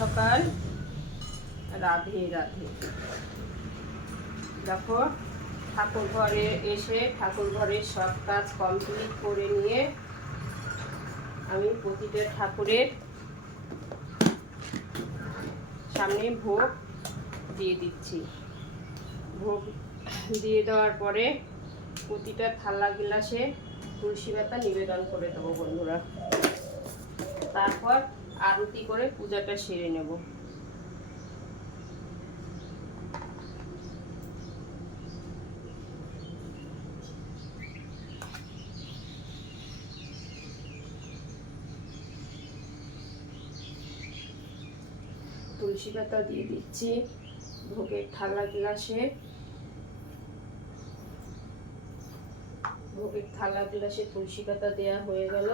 সকাল রাধে রাধে। দেখো ঠাকুর ঘরে এসে ঠাকুর ঘরের সব কাজ কমপ্লিট করে নিয়ে আমি প্রতিটা ঠাকুরের সামনে ভোগ দিয়ে দিচ্ছি। ভোগ দিয়ে দেওয়ার পরে প্রতিটা থালা গ্লাসে তুলসী পাতা নিবেদন করে দেবো বন্ধুরা। তারপর আরতি করে পূজাটা সেরে নেব। তুলসী পাতা দিয়ে দিচ্ছি ভোগের থালা গ্লাসে। ভোগের থালা গ্লাসে তুলসী পাতা দেয়া হয়ে গেল।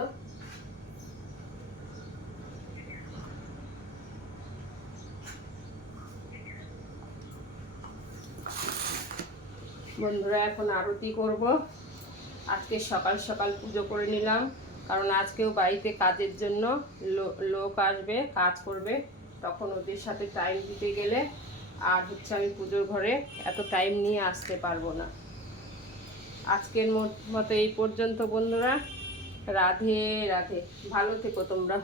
বন্ধুরা এখন আরতি করব। আজকে সকাল সকাল পুজো করে নিলাম, কারণ আজকেও বাড়িতে কাজের জন্য লোক আসবে, কাজ করবে, তখন ওদের সাথে টাইম দিতে গেলে আর আমি পুজোর ঘরে এত টাইম নিয়ে আসতে পারবো না। আজকের মতো এই পর্যন্ত বন্ধুরা। রাধে রাধে। ভালো থেকো তোমরা।